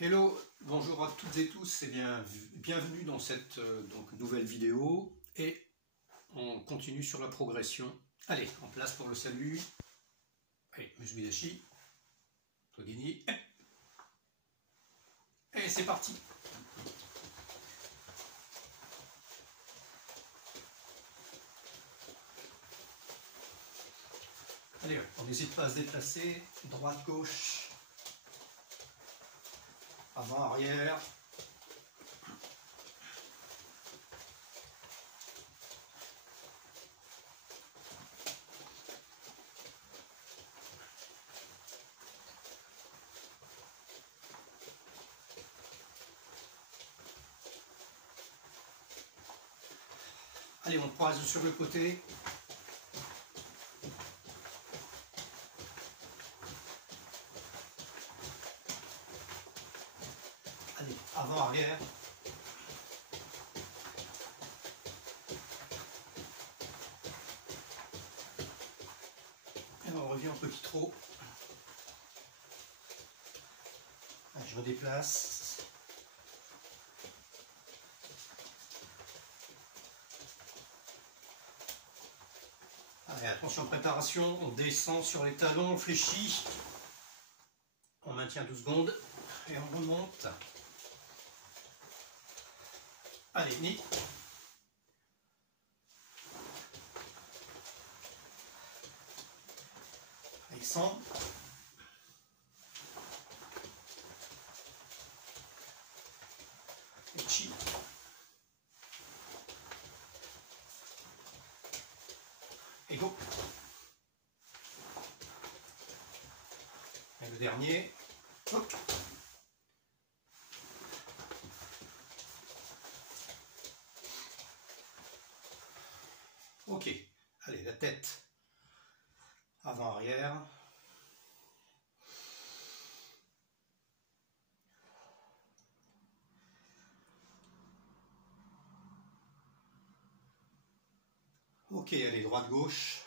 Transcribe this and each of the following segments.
Hello, bonjour à toutes et tous et bienvenue dans cette nouvelle vidéo et on continue sur la progression. Allez, en place pour le salut. Allez, Musbidashi, Togini. Et c'est parti. Allez, on n'hésite pas à se déplacer, droite, gauche, avant, arrière. Allez, on croise sur le côté. Allez, avant, arrière. Et on revient en petit trot. Allez, je redéplace. Allez, attention, préparation, on descend sur les talons, on fléchit. On maintient 12 secondes et on remonte. Allez, ni. Allez, 100. Et chi. Et go. Et le dernier. Hop. Ok, allez, la tête avant-arrière. Ok, allez, droite-gauche.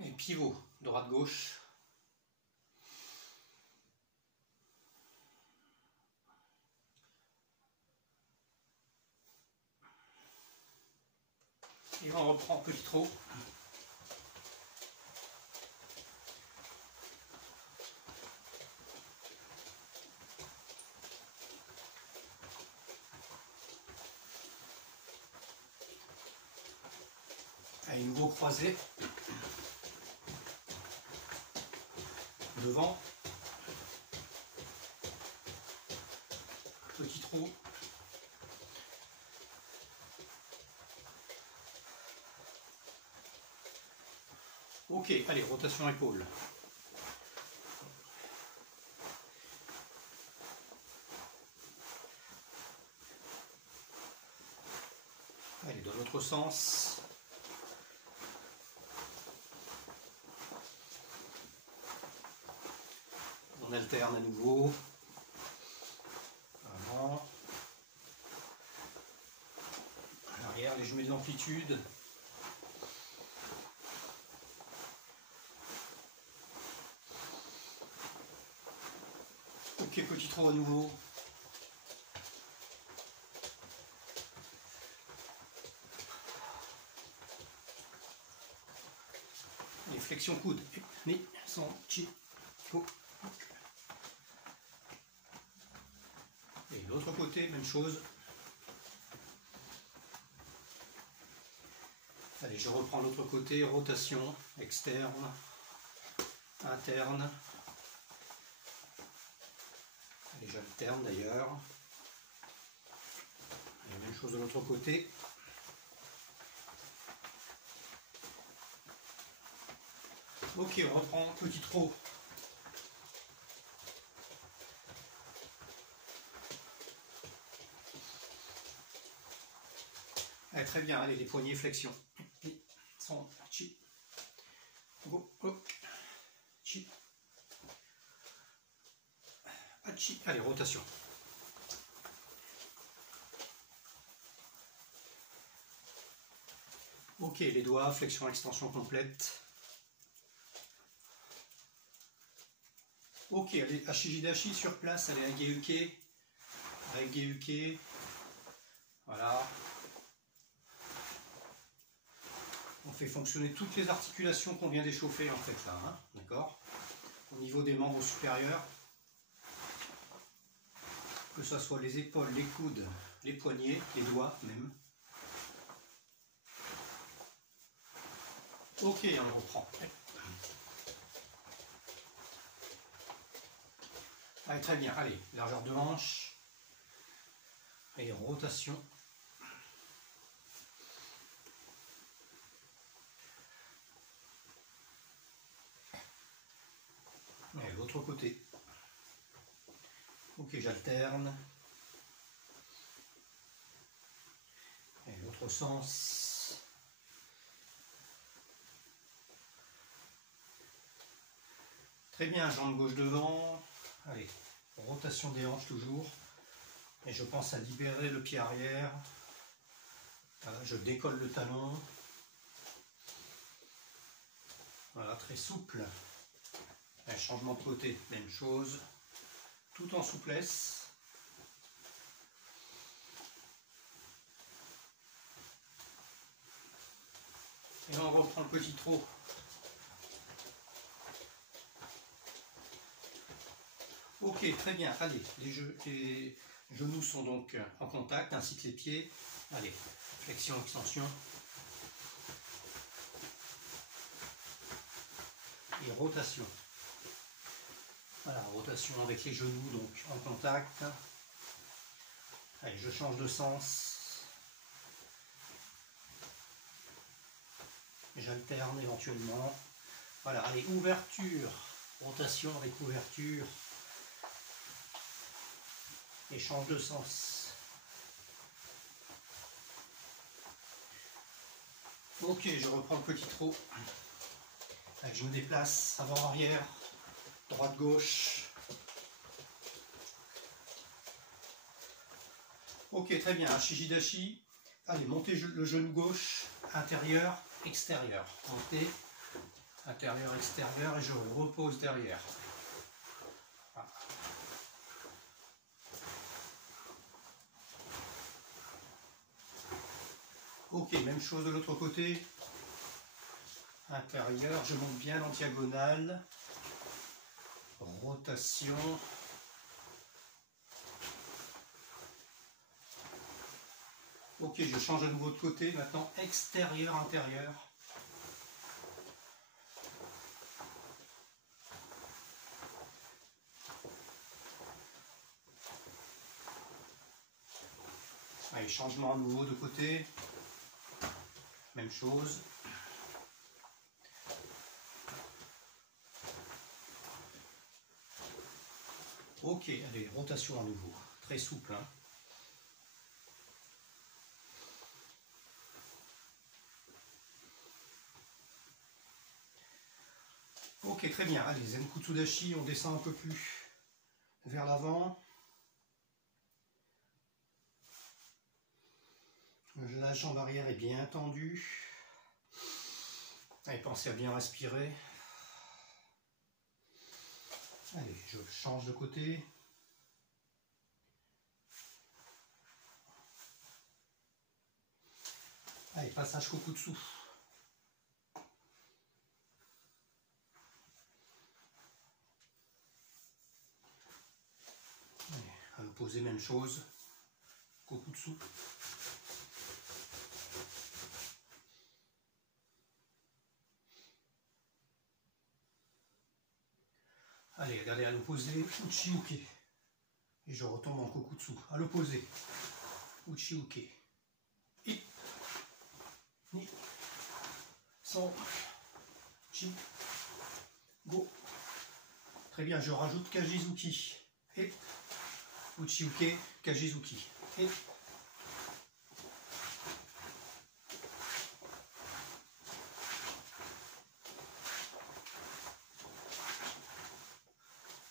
Et pivot, droite-gauche. Et on reprend petit trot. Allez, nouveau croisé. Devant. Petit trot. Ok, allez, rotation épaule. Allez, dans l'autre sens. On alterne à nouveau. Avant. À l'arrière, les jumelles d'amplitude. Ok, petit trot à nouveau. Et flexion coude. Ni, sans, chi, go. Et l'autre côté, même chose. Allez, je reprends l'autre côté, rotation, externe, interne. Allez, j'alterne d'ailleurs. Même chose de l'autre côté. Ok, on reprend petit trot. Allez, très bien, allez, les poignets flexion. Son, chi. Go, hop, chi. Hachi. Allez, rotation. Ok, les doigts, flexion, extension complète. Ok, allez, Ashijidashi sur place, allez, Ageuke. Ageuke. Voilà. On fait fonctionner toutes les articulations qu'on vient d'échauffer en fait là, hein, d'accord? Au niveau des membres supérieurs, que ce soit les épaules, les coudes, les poignets, les doigts même. Ok, on reprend. Allez, très bien, allez, largeur de hanche. Et rotation. Et l'autre côté. Ok, j'alterne. Et l'autre sens. Très bien, jambe gauche devant. Allez, rotation des hanches toujours. Et je pense à libérer le pied arrière. Voilà, je décolle le talon. Voilà, très souple. Un changement de côté, même chose. Tout en souplesse. Et on reprend le petit trot. Ok, très bien. Allez, les genoux sont donc en contact, ainsi que les pieds. Allez, flexion, extension. Et rotation. Voilà, rotation avec les genoux donc en contact. Allez, je change de sens. J'alterne éventuellement. Voilà, allez, ouverture. Rotation avec ouverture. Et change de sens. Ok, je reprends le petit trot. Allez, je me déplace avant-arrière, droite-gauche. Ok, très bien, Ashijidashi. Allez, montez le genou gauche, intérieur, extérieur. Montez, intérieur, extérieur, et je repose derrière. Voilà. Ok, même chose de l'autre côté. Intérieur, je monte bien en diagonale. Rotation. Ok, je change à nouveau de côté. Maintenant, extérieur, intérieur. Allez, changement à nouveau de côté. Même chose. Ok, allez, rotation à nouveau. Très souple. Hein. Ok, très bien. Allez, Zenkutsudashi, on descend un peu plus vers l'avant. La jambe arrière est bien tendue. Allez, pensez à bien respirer. Allez, je change de côté. Allez, passage Kokutsu. Allez, à l'opposé, même chose. Kokutsu. Allez, regardez à l'opposé, Uchiuke. Et je retombe en Kokutsu. À l'opposé, Uchiuke. I. Ni. Son. Chi. Go. Très bien, je rajoute Kajizuki. Et Uchiuke, Kajizuki. Et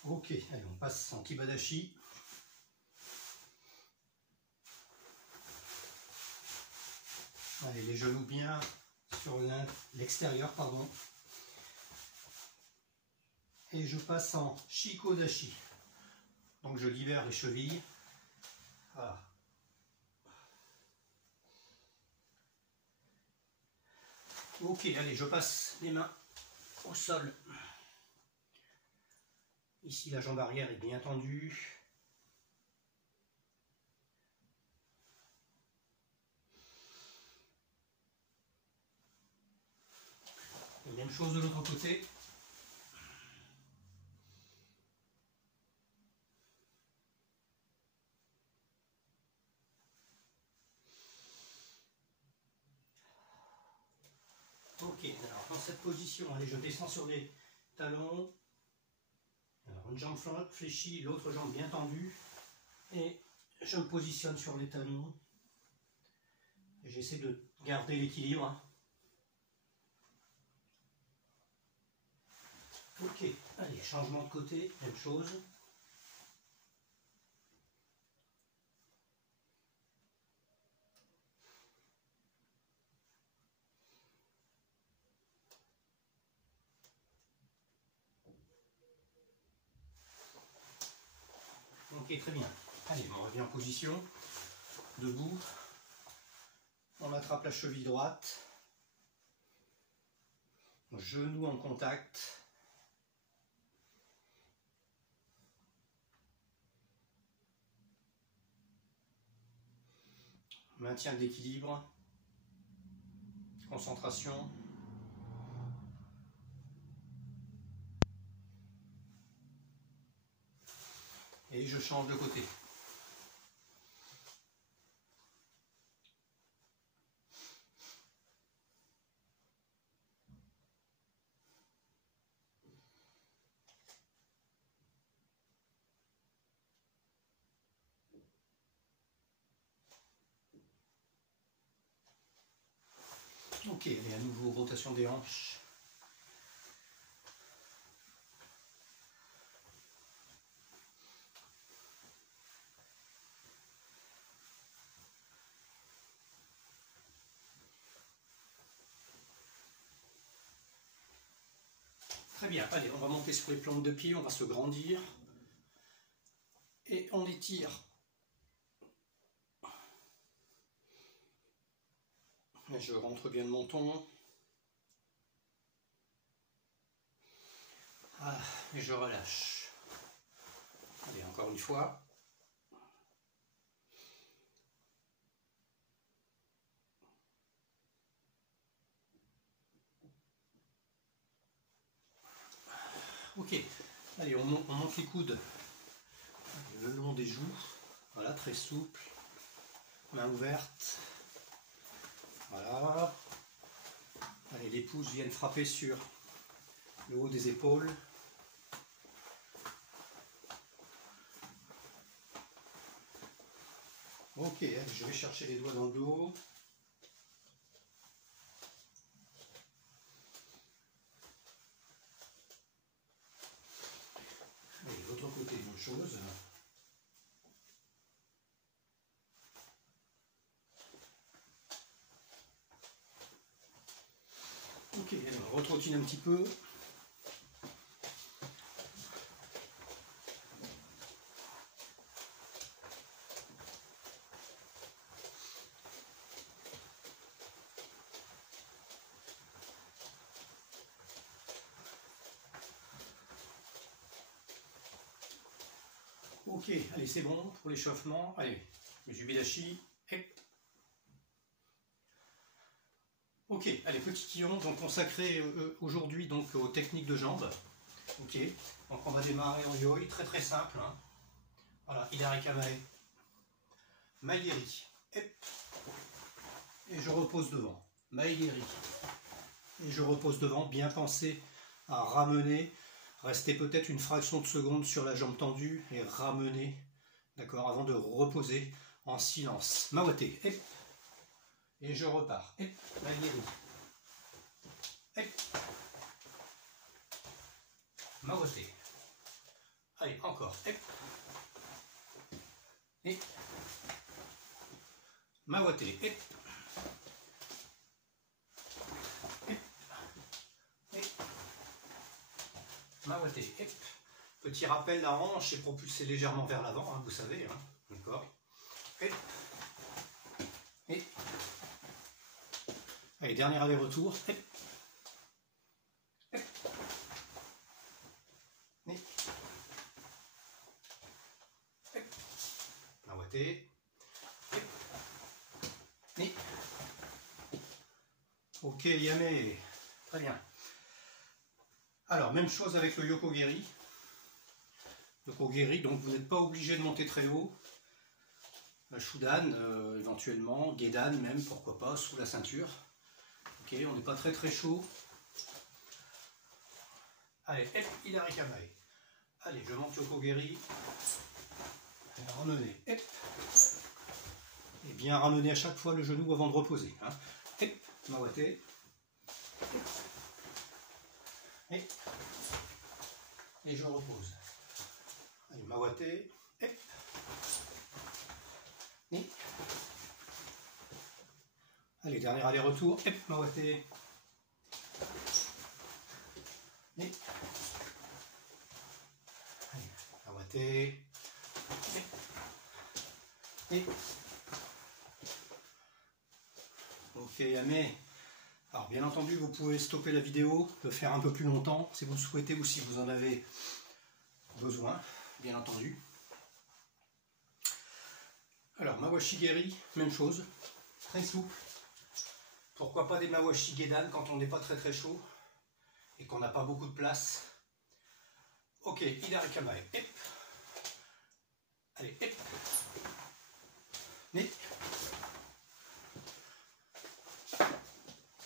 Ok, allez, on passe en kibadashi. Allez, les genoux bien sur l'extérieur, pardon. Et je passe en shikodashi. Donc je libère les chevilles. Voilà. Ok, allez, je passe les mains au sol. Ici, la jambe arrière est bien tendue. Et même chose de l'autre côté. Ok, alors dans cette position, allez, je descends sur les talons. Alors, une jambe fléchie, l'autre jambe bien tendue. Et je me positionne sur les talons. Et j'essaie de garder l'équilibre. Ok, allez, changement de côté, même chose. Ok, très bien. Allez, on revient en position, debout. On attrape la cheville droite. Genou en contact. Maintien d'équilibre. Concentration. Et je change de côté. Ok, et à nouveau rotation des hanches. Très bien, allez, on va monter sur les plantes de pied, on va se grandir. Et on étire. Et je rentre bien le menton. Ah, et je relâche. Allez, encore une fois. Ok, allez, on monte les coudes le long des joues. Voilà, très souple. Main ouverte. Voilà. Allez, les pouces viennent frapper sur le haut des épaules. Ok, je vais chercher les doigts dans le dos. Et l'autre côté, même chose. Ok, alors on retrottine un petit peu. Ok, allez, c'est bon pour l'échauffement. Allez, le jubilashi. Ok, allez, petit quillon, donc consacré aujourd'hui donc aux techniques de jambes. Ok, donc on va démarrer en yoi, très très simple. Hein. Voilà, Hidari Kamae, Maigeri, et je repose devant. Maigeri, et je repose devant. Bien penser à ramener, rester peut-être une fraction de seconde sur la jambe tendue et ramener, d'accord, avant de reposer en silence. Mawate, et je repars. Maigeri. Mawate. Allez, encore. Et Mawate. Et Mawate. Petit rappel, la hanche est propulsée légèrement vers l'avant, hein, vous savez. Hein, d'accord. Et allez, dernier aller-retour. Mawate. Ok, Yame. Très bien. Alors, même chose avec le Yokogeri. Yokogeri, donc vous n'êtes pas obligé de monter très haut. Shudan, éventuellement, Gedan même, pourquoi pas, sous la ceinture. Ok, on n'est pas très chaud. Allez, Hidari Kamae. Allez, je monte Yokogeri. Ramener. Et bien ramener à chaque fois le genou avant de reposer. Hein. Mawate. Et je repose. Allez, Mawate. Allez, dernier aller-retour. Mawate. Mawate. Ok, Yame. Alors, bien entendu, vous pouvez stopper la vidéo, le faire un peu plus longtemps, si vous le souhaitez ou si vous en avez besoin, bien entendu. Alors, Mawashi Geri, même chose, très souple. Pourquoi pas des Mawashi Gedan quand on n'est pas très chaud et qu'on n'a pas beaucoup de place. Ok, Hidari Kamae. Allez,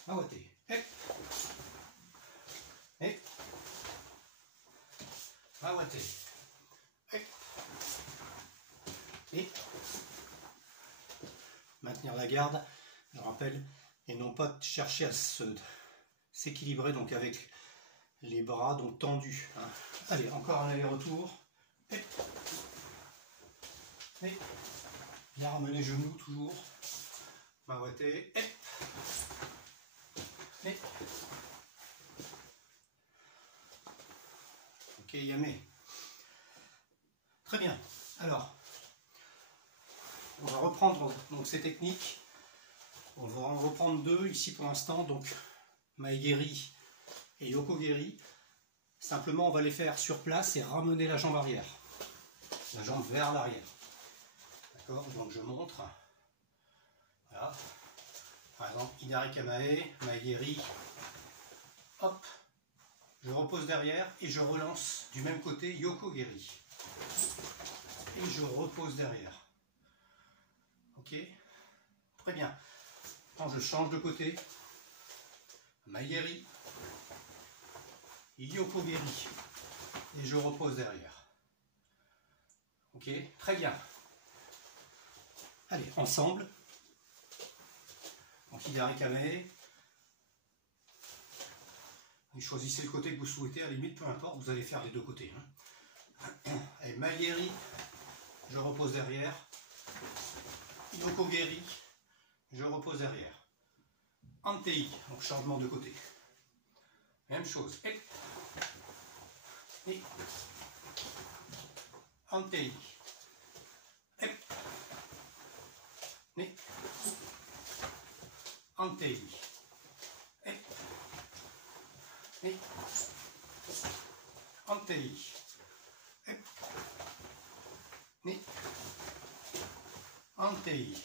Mawate. Mawate. Maintenir la garde, je rappelle, et non pas chercher à s'équilibrer donc avec les bras donc tendus. Hein. Allez, encore un aller-retour. Bien ramener les genoux toujours. Mawate. Ok, Yame. Très bien. Alors, on va reprendre donc ces techniques. On va en reprendre deux ici pour l'instant. Donc, Maegeri et Yokogeri. Simplement, on va les faire sur place et ramener la jambe arrière. La jambe vers l'arrière. D'accord? Donc, je montre. Voilà. Par exemple, Hidari Kamae, Maegeri. Hop. Je repose derrière et je relance du même côté Yokogeri. Et je repose derrière. Ok? Très bien. Quand je change de côté, Maegeri, Yokogeri. Et je repose derrière. Ok? Très bien. Allez, ensemble. Donc Hidari Kamae. Et choisissez le côté que vous souhaitez, à la limite, peu importe, vous allez faire les deux côtés. Hein. Allez, Maegeri, je repose derrière. Yokogeri, je repose derrière. Antei, donc changement de côté. Même chose. Et Antei. Et Antei. Et Antei. Et Antei.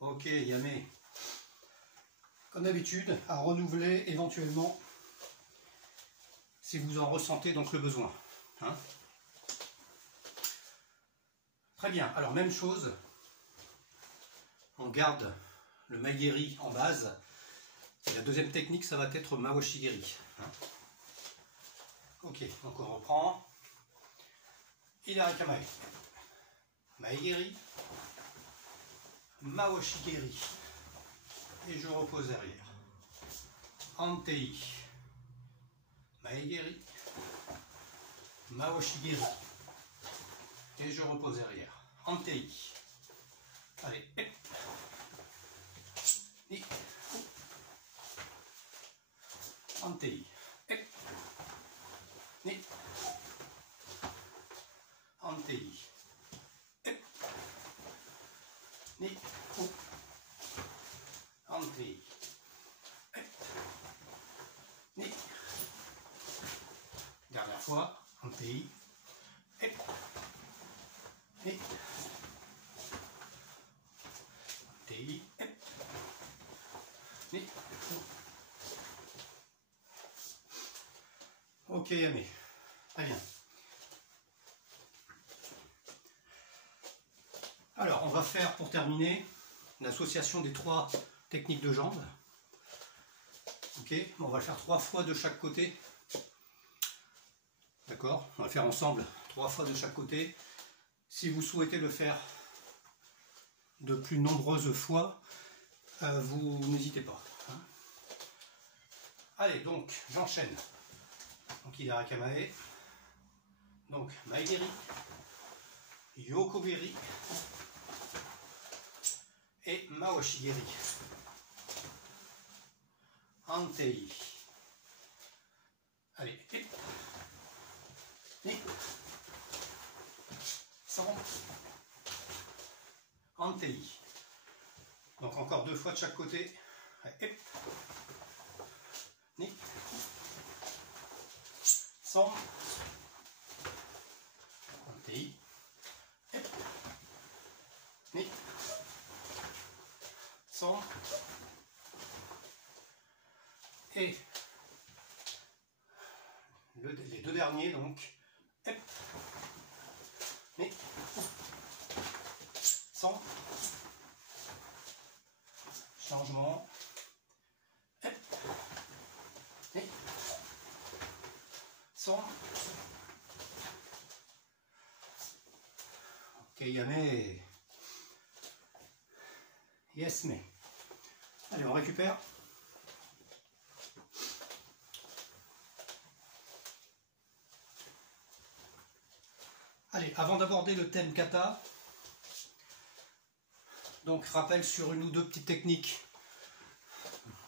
Ok, Yame. Comme d'habitude, à renouveler éventuellement si vous en ressentez donc le besoin. Hein? Très bien, alors même chose, on garde le Maegeri en base, et la deuxième technique ça va être Mawashi Geri. Hein? Ok, donc on reprend. Hidari Kamae. Maegeri. Mawashi Geri. Et je repose derrière. Antei. Maigeri, Maoshigiri. Et je repose derrière. Antei. Allez, hop. Et Antei. Hop. Et Antei. Hop. Et Antei. Et dernière fois, Antei. Et Antei. Et ok, Yamé. Très bien. Alors, on va faire pour terminer l'association des 3 techniques de jambes. Ok, on va le faire 3 fois de chaque côté. D'accord, on va le faire ensemble 3 fois de chaque côté. Si vous souhaitez le faire de plus nombreuses fois, vous n'hésitez pas. Hein. Allez, donc j'enchaîne. Donc Hidara Kamae. Donc Maegeri, Yokogeri et Maoshigeri. Antei. Allez, et sans Antei. Donc encore 2 fois de chaque côté. Et sans Antei. Et sans et les 2 derniers donc et sans changement et sans ok Yamé yes mais allez on récupère. Allez, avant d'aborder le thème kata, donc rappel sur 1 ou 2 petites techniques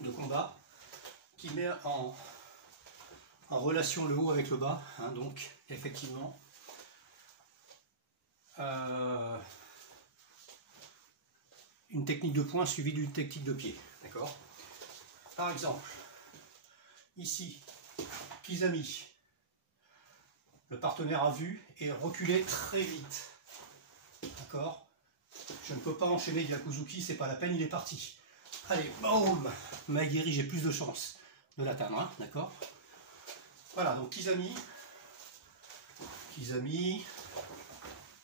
de combat qui met en relation le haut avec le bas, hein, donc effectivement une technique de poing suivie d'une technique de pied, d'accord. Par exemple, ici, Kizami. Le partenaire a vu et reculé très vite. D'accord. Je ne peux pas enchaîner Yakuzuki, c'est pas la peine, il est parti. Allez, boum. Maegeri, j'ai plus de chance de l'atteindre, hein, d'accord. Voilà, donc Kizami,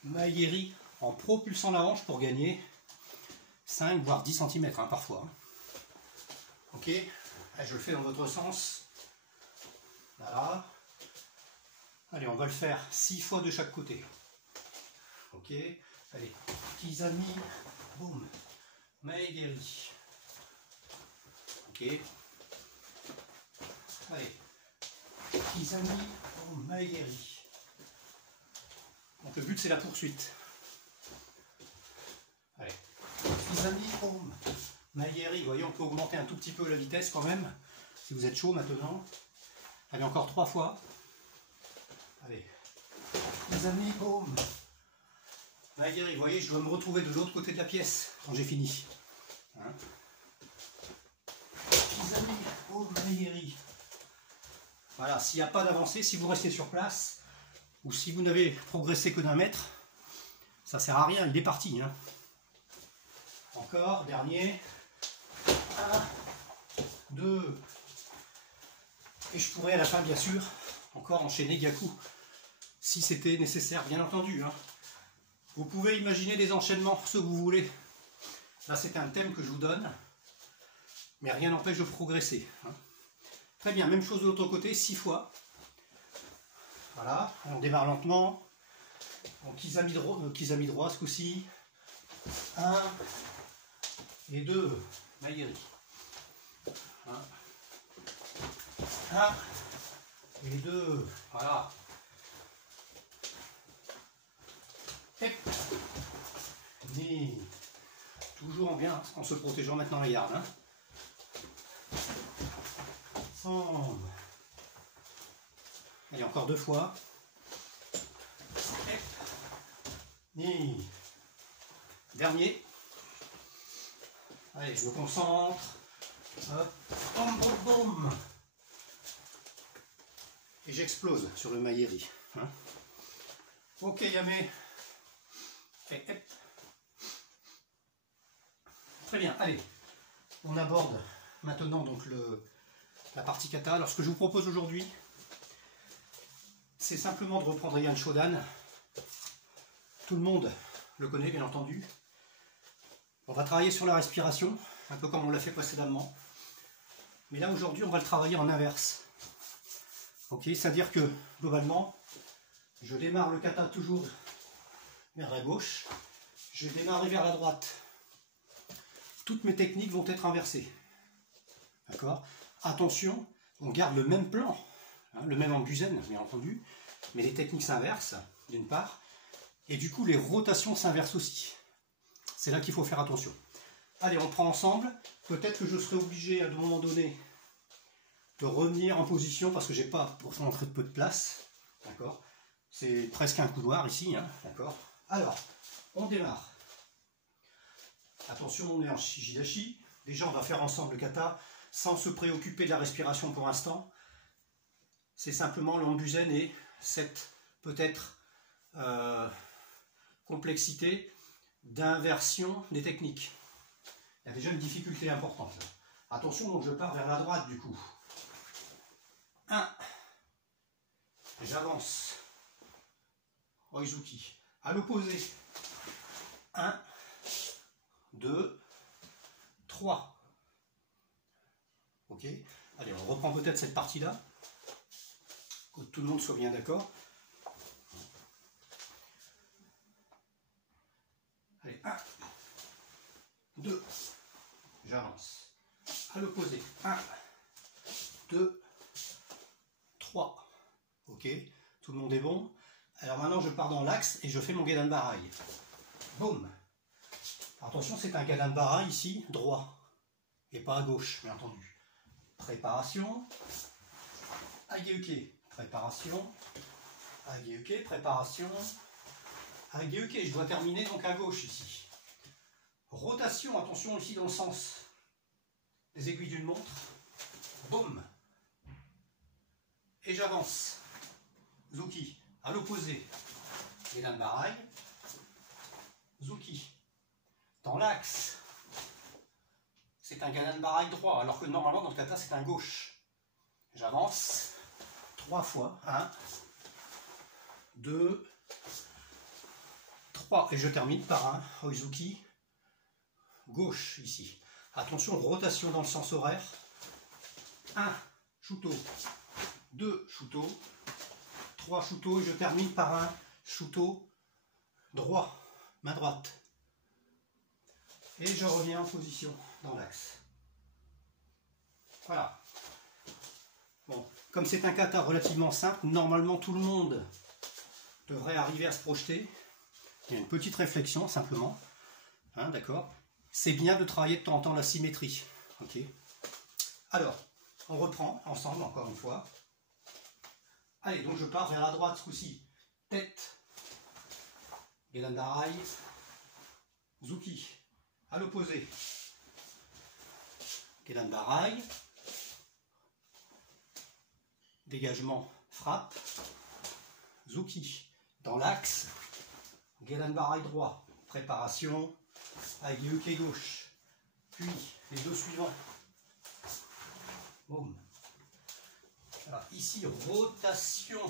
Maegeri en propulsant la hanche pour gagner 5 voire 10 cm hein, parfois. Hein. Ok, allez, je le fais dans votre sens. Voilà. Allez, on va le faire 6 fois de chaque côté. Ok, allez, Kizami, boum, Maegeri. Ok, allez, Kizami, boum, Maegeri. Donc le but c'est la poursuite. Allez, Kizami, boum, Maegeri. Vous voyez, on peut augmenter un tout petit peu la vitesse quand même, si vous êtes chaud maintenant. Allez, encore 3 fois. Allez, les amis, boum. Maegeri, vous voyez, je dois me retrouver de l'autre côté de la pièce quand j'ai fini. Hein, les amis, boum, Maegeri. Voilà, s'il n'y a pas d'avancée, si vous restez sur place, ou si vous n'avez progressé que d'1 mètre, ça sert à rien, il est parti. Hein. Encore, dernier. 1, 2. Et je pourrais à la fin, bien sûr, encore enchaîner Gyaku, si c'était nécessaire, bien entendu. Hein. Vous pouvez imaginer des enchaînements, ce que vous voulez. Là, c'est un thème que je vous donne, mais rien n'empêche de progresser. Hein. Très bien, même chose de l'autre côté, 6 fois. Voilà, on démarre lentement. Donc, Kizami droit ce coup-ci. 1 et 2, Maegeri. 1 les deux, voilà. Hop. Ni. Toujours en bien, en se protégeant maintenant la garde. Hein. Ensemble. Allez, encore 2 fois. Hop. Ni. Dernier. Allez, je me concentre. Hop. Boum, boum, boum. Et j'explose sur le maïeri. Hein. Ok, Yamé. Et hop. Très bien, allez. On aborde maintenant donc la partie kata. Alors ce que je vous propose aujourd'hui, c'est simplement de reprendre Yan Shodan. Tout le monde le connaît, bien entendu. On va travailler sur la respiration, un peu comme on l'a fait précédemment. Mais là, aujourd'hui, on va le travailler en inverse. Ok, c'est-à-dire que, globalement, je démarre le kata toujours vers la gauche. Je vais démarrer vers la droite. Toutes mes techniques vont être inversées. D'accord? Attention, on garde le même plan, hein, le même ambuzen, bien entendu, mais les techniques s'inversent, d'une part, et du coup, les rotations s'inversent aussi. C'est là qu'il faut faire attention. Allez, on prend ensemble. Peut-être que je serai obligé, à un moment donné, de revenir en position, parce que j'ai pas pour rentrer de peu de place. D'accord? C'est presque un couloir ici, hein, d'accord? Alors, on démarre. Attention, on est en Shijidashi. Déjà, on va faire ensemble le kata sans se préoccuper de la respiration pour l'instant. C'est simplement l'ambuzen et cette peut-être complexité d'inversion des techniques. Il y a déjà une difficulté importante. Attention, donc je pars vers la droite du coup. 1. J'avance. Oizuki. À l'opposé. 1, 2, 3. Ok. Allez, on reprend peut-être cette partie-là. Que tout le monde soit bien d'accord. Allez, 1, 2. J'avance. À l'opposé. 1, 2, 3. Ok. Tout le monde est bon. Alors maintenant, je pars dans l'axe et je fais mon Gedan Barai. Boum. Attention, c'est un Gedan Barai ici, droit. Et pas à gauche, bien entendu. Préparation. Ageuke. Préparation. Ageuke. Préparation. Ageuke. Je dois terminer donc à gauche ici. Rotation. Attention ici dans le sens des aiguilles d'une montre. Boum. Et j'avance. Zuki. À l'opposé. Gedan Barai. Zuki. Dans l'axe. C'est un Gedan Barai droit, alors que normalement dans le kata c'est un gauche. J'avance 3 fois. 1, 2, 3. Et je termine par un Oizuki gauche ici. Attention, rotation dans le sens horaire. 1, Shuto. 2, Shuto. 3 Shuto. Et je termine par un Shuto droit, main droite. Et je reviens en position dans l'axe. Voilà. Bon, comme c'est un kata relativement simple, normalement tout le monde devrait arriver à se projeter. Il y a une petite réflexion simplement. Hein, d'accord. C'est bien de travailler de temps en temps la symétrie. Ok. Alors, on reprend ensemble encore une fois. Allez, donc je pars vers la droite ce coup-ci. Tête. Gedan Barai. Zuki. À l'opposé. Gedan Barai. Dégagement, frappe. Zuki. Dans l'axe. Gedan Barai droit. Préparation. Ageuke gauche. Puis les deux suivants. Boum. Alors, ici, rotation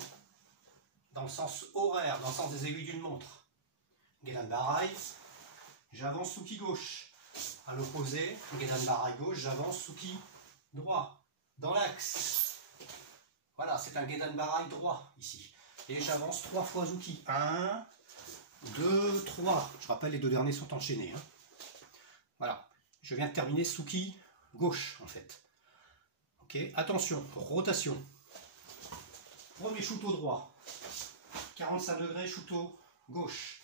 dans le sens horaire, dans le sens des aiguilles d'une montre. Gedan Barai. J'avance Suki gauche. À l'opposé, Gedan Barai gauche, j'avance Suki droit. Dans l'axe. Voilà, c'est un Gedan Barai droit ici. Et j'avance 3 fois Zuki. 1, 2, 3. Je rappelle, les deux derniers sont enchaînés. Hein. Voilà. Je viens de terminer Suki gauche, en fait. Ok, attention, rotation. Premier shoot au droit. 45 degrés, shoot au gauche.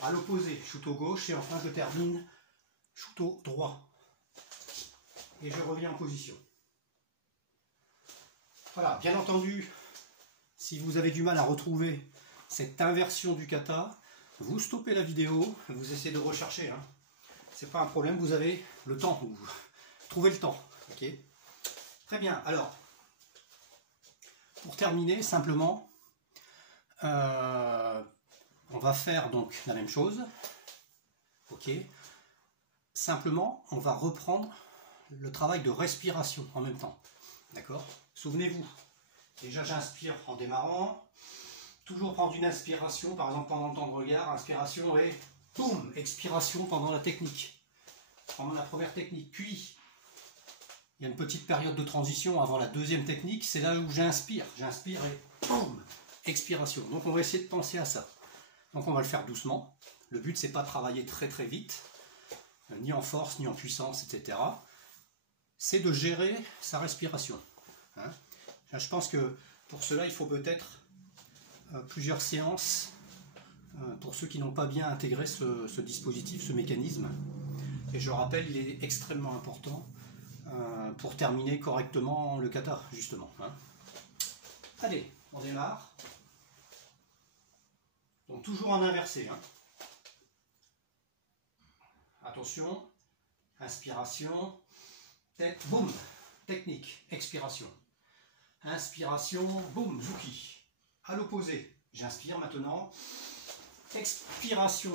À l'opposé, shoot au gauche. Et enfin, je termine, shoot au droit. Et je reviens en position. Voilà, bien entendu, si vous avez du mal à retrouver cette inversion du kata, vous stoppez la vidéo, vous essayez de rechercher. Hein. C'est pas un problème, vous avez le temps, vous trouvez le temps. Okay. Très bien, alors, pour terminer, simplement, on va faire donc la même chose. Ok. Simplement, on va reprendre le travail de respiration en même temps. D'accord? Souvenez-vous, déjà j'inspire en démarrant, toujours prendre une inspiration, par exemple pendant le temps de regard, inspiration et boum, expiration pendant la technique, pendant la première technique. Puis, il y a une petite période de transition avant la deuxième technique, c'est là où j'inspire et boum, expiration. Donc on va essayer de penser à ça. Donc on va le faire doucement. Le but c'est pas de travailler très très vite, ni en force, ni en puissance, etc. C'est de gérer sa respiration. Hein. Je pense que pour cela, il faut peut-être plusieurs séances pour ceux qui n'ont pas bien intégré ce dispositif, ce mécanisme. Et je rappelle, il est extrêmement important pour terminer correctement le kata, justement. Hein. Allez, on démarre. Donc toujours en inversé. Hein. Attention, inspiration, tête, boum, technique, expiration. Inspiration, boum, Zuki. À l'opposé, j'inspire maintenant. Expiration.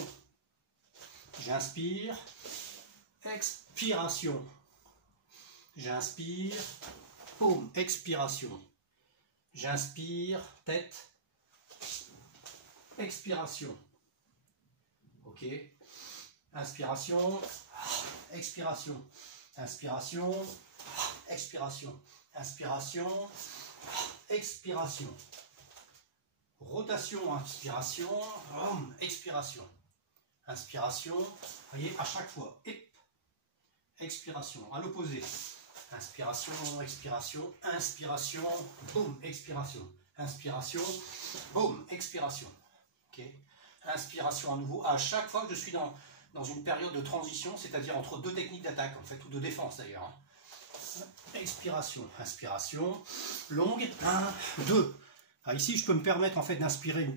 J'inspire. Expiration. J'inspire. Boum, expiration. J'inspire, tête. Expiration. Ok. Inspiration. Expiration. Inspiration. Expiration. Inspiration, expiration. Rotation, inspiration, expiration. Inspiration, vous voyez, à chaque fois. Expiration, à l'opposé. Inspiration, expiration, inspiration, boum, expiration. Inspiration, boum, expiration. Ok. Inspiration à nouveau. À chaque fois que je suis dans une période de transition, c'est-à-dire entre deux techniques d'attaque, en fait, ou de défense d'ailleurs. Hein. Expiration, inspiration, longue, 1, 2. Alors ici, je peux me permettre en fait d'inspirer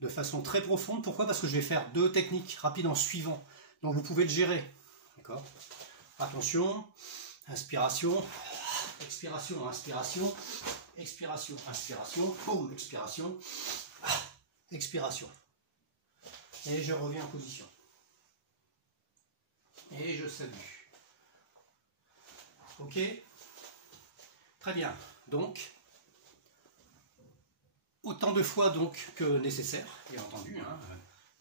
de façon très profonde. Pourquoi? Parce que je vais faire deux techniques rapides en suivant. Donc vous pouvez le gérer. D'accord? Attention, inspiration, expiration, inspiration, expiration, inspiration, boum, expiration, expiration. Et je reviens en position. Et je salue. Ok? Très bien. Donc, autant de fois donc que nécessaire, bien entendu. Hein,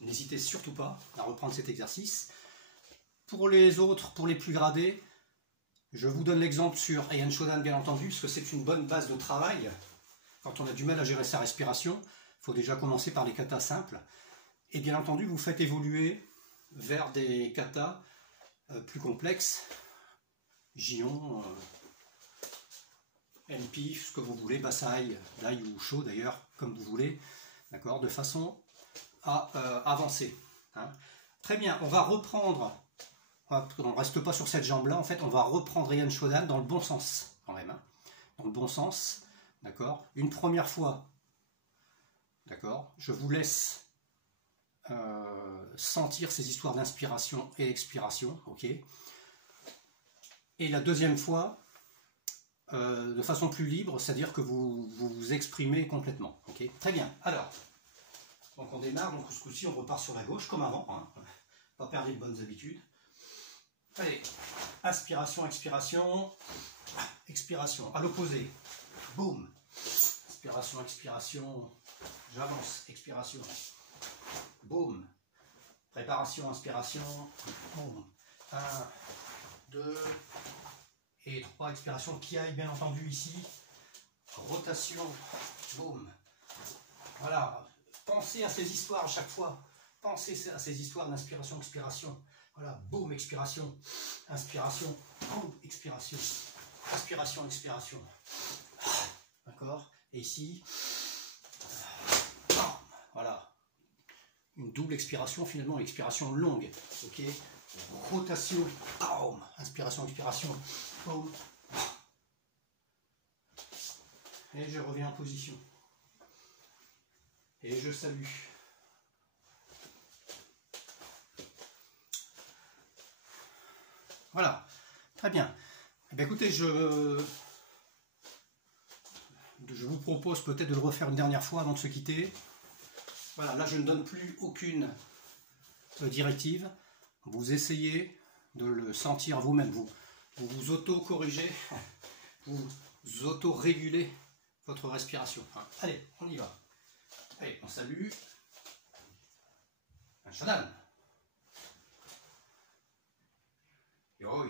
n'hésitez surtout pas à reprendre cet exercice. Pour les autres, pour les plus gradés, je vous donne l'exemple sur Heian Shodan, bien entendu, parce que c'est une bonne base de travail. Quand on a du mal à gérer sa respiration, il faut déjà commencer par les katas simples. Et bien entendu, vous faites évoluer vers des katas plus complexes, Gion, NP, ce que vous voulez, Basai, Dai ou Sho d'ailleurs, comme vous voulez, d'accord, de façon à avancer. Hein. Très bien, on va reprendre, on ne reste pas sur cette jambe-là, en fait, on va reprendre Heian Shodan dans le bon sens, quand même, hein, dans le bon sens, d'accord, une première fois, d'accord, je vous laisse sentir ces histoires d'inspiration et expiration, ok. Et la deuxième fois, de façon plus libre, c'est-à-dire que vous exprimez complètement. Okay, très bien. Alors, donc on démarre, donc ce coup-ci on repart sur la gauche comme avant, hein, pas perdre les bonnes habitudes. Allez, inspiration, expiration, expiration, à l'opposé, boum, inspiration, expiration, j'avance, expiration, boum, préparation, inspiration, boum, 1, 2 et 3, expiration qui aille bien entendu ici, rotation, boum, voilà, pensez à ces histoires à chaque fois, pensez à ces histoires d'inspiration, expiration, voilà, boum, expiration, inspiration, boum, expiration, inspiration, expiration, d'accord, et ici, une double expiration, finalement, une expiration longue. Ok, rotation, boum, inspiration, expiration, boum. Et je reviens en position. Et je salue. Voilà, très bien. Eh bien écoutez, je vous propose peut-être de le refaire une dernière fois avant de se quitter. Voilà, là je ne donne plus aucune directive. Vous essayez de le sentir vous-même. Vous vous auto-corrigez, vous auto-régulez votre respiration. Allez, on y va. Allez, on salue. Un Shaddam. Yoi.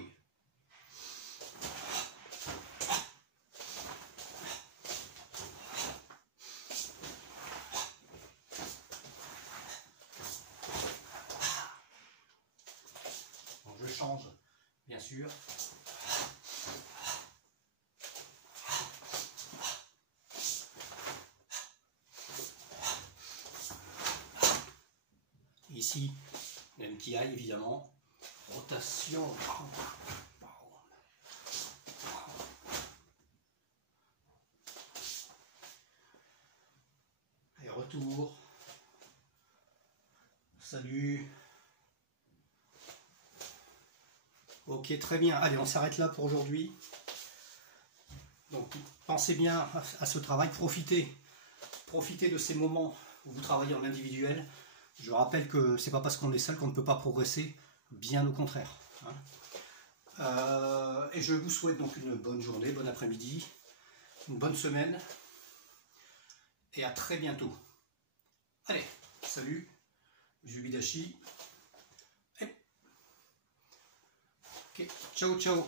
Bon, je change, bien sûr. Ici, l'MTI évidemment. Rotation. Et retour. Salut. Ok, très bien. Allez, on s'arrête là pour aujourd'hui. Donc, pensez bien à ce travail. Profitez de ces moments où vous travaillez en individuel. Je rappelle que c'est pas parce qu'on est seul qu'on ne peut pas progresser, bien au contraire. Et je vous souhaite donc une bonne journée, bon après-midi, une bonne semaine, et à très bientôt. Allez, salut, Jubidashi. Ok, ciao ciao.